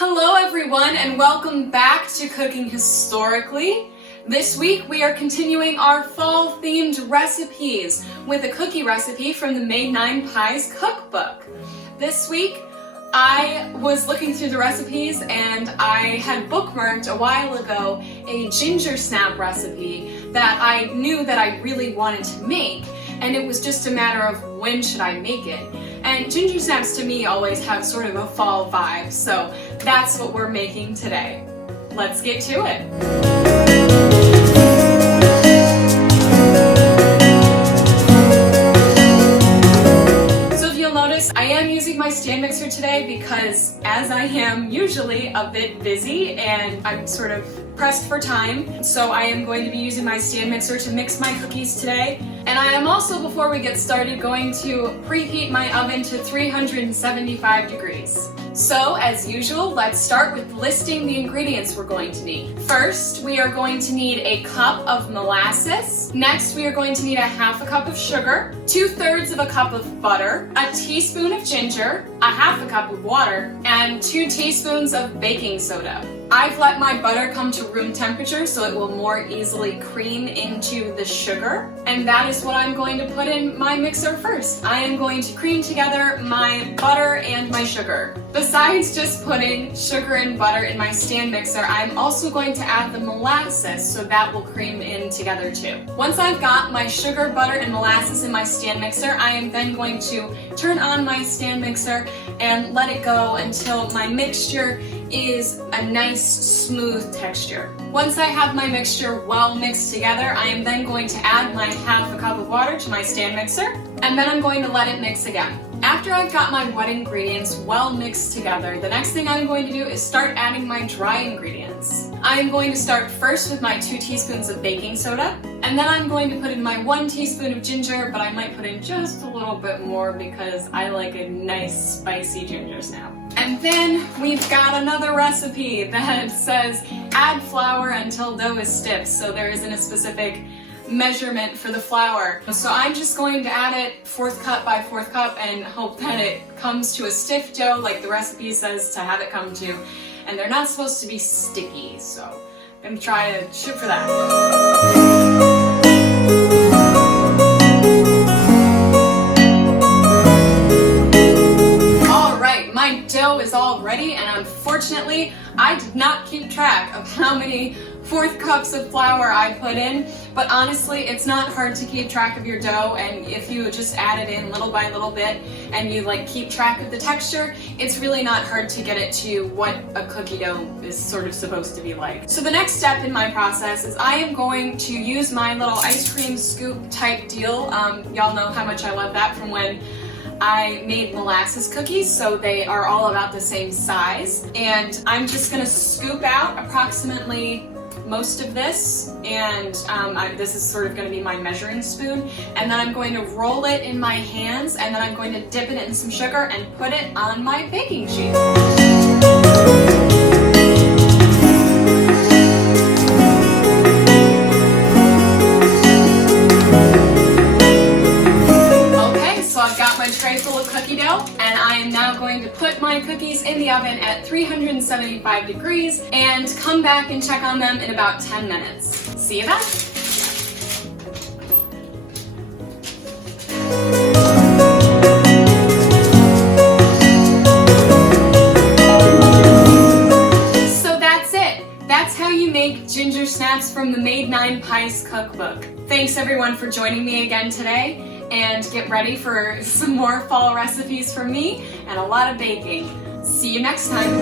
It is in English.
Hello everyone and welcome back to Cooking Historically. This week we are continuing our fall themed recipes with a cookie recipe from the Made 9 Pies cookbook. This week I was looking through the recipes and I had bookmarked a while ago a ginger snap recipe that I knew that I really wanted to make, and it was just a matter of when should I make it. And ginger snaps to me always have sort of a fall vibe, so that's what we're making today. Let's get to it. I am using my stand mixer today because, as I am usually a bit busy and I'm sort of pressed for time, so I am going to be using my stand mixer to mix my cookies today. And I am also, before we get started, going to preheat my oven to 375 degrees. So, as usual, let's start with listing the ingredients we're going to need. First, we are going to need a cup of molasses. Next, we are going to need a half a cup of sugar, 2/3 of a cup of butter, a teaspoon of ginger, a half a cup of water, and 2 teaspoons of baking soda. I've let my butter come to room temperature so it will more easily cream into the sugar, and that is what I'm going to put in my mixer first. I am going to cream together my butter and my sugar. Besides just putting sugar and butter in my stand mixer, I'm also going to add the molasses so that will cream in together too. Once I've got my sugar, butter, and molasses in my stand mixer, I am then going to turn on my stand mixer and let it go until my mixture is a nice smooth texture. Once I have my mixture well mixed together, I am then going to add my half a cup of water to my stand mixer, and then I'm going to let it mix again. After I've got my wet ingredients well mixed together, the next thing I'm going to do is start adding my dry ingredients. I'm going to start first with my 2 teaspoons of baking soda, and then I'm going to put in my 1 teaspoon of ginger, but I might put in just a little bit more because I like a nice spicy ginger snap. And then we've got another recipe that says add flour until dough is stiff, so there isn't a specific measurement for the flour. So I'm just going to add it 4th cup by 4th cup and hope that it comes to a stiff dough like the recipe says to have it come to. And they're not supposed to be sticky, so I'm gonna try to shoot for that. My dough is all ready, and unfortunately I did not keep track of how many 4th cups of flour I put in, but honestly it's not hard to keep track of your dough, and if you just add it in little by little bit and you keep track of the texture, it's really not hard to get it to what a cookie dough is sort of supposed to be like. So the next step in my process is I am going to use my little ice cream scoop type deal. Y'all know how much I love that from when I made molasses cookies, so they are all about the same size. And I'm just gonna scoop out approximately most of this, and this is sort of gonna be my measuring spoon. And then I'm going to roll it in my hands, and then I'm going to dip it in some sugar and put it on my baking sheet. Tray full of cookie dough, and I am now going to put my cookies in the oven at 375 degrees and come back and check on them in about 10 minutes. See you then. So that's it. That's how you make ginger snaps from the Made 9 Pies cookbook. Thanks everyone for joining me again today. And get ready for some more fall recipes from me and a lot of baking. See you next time.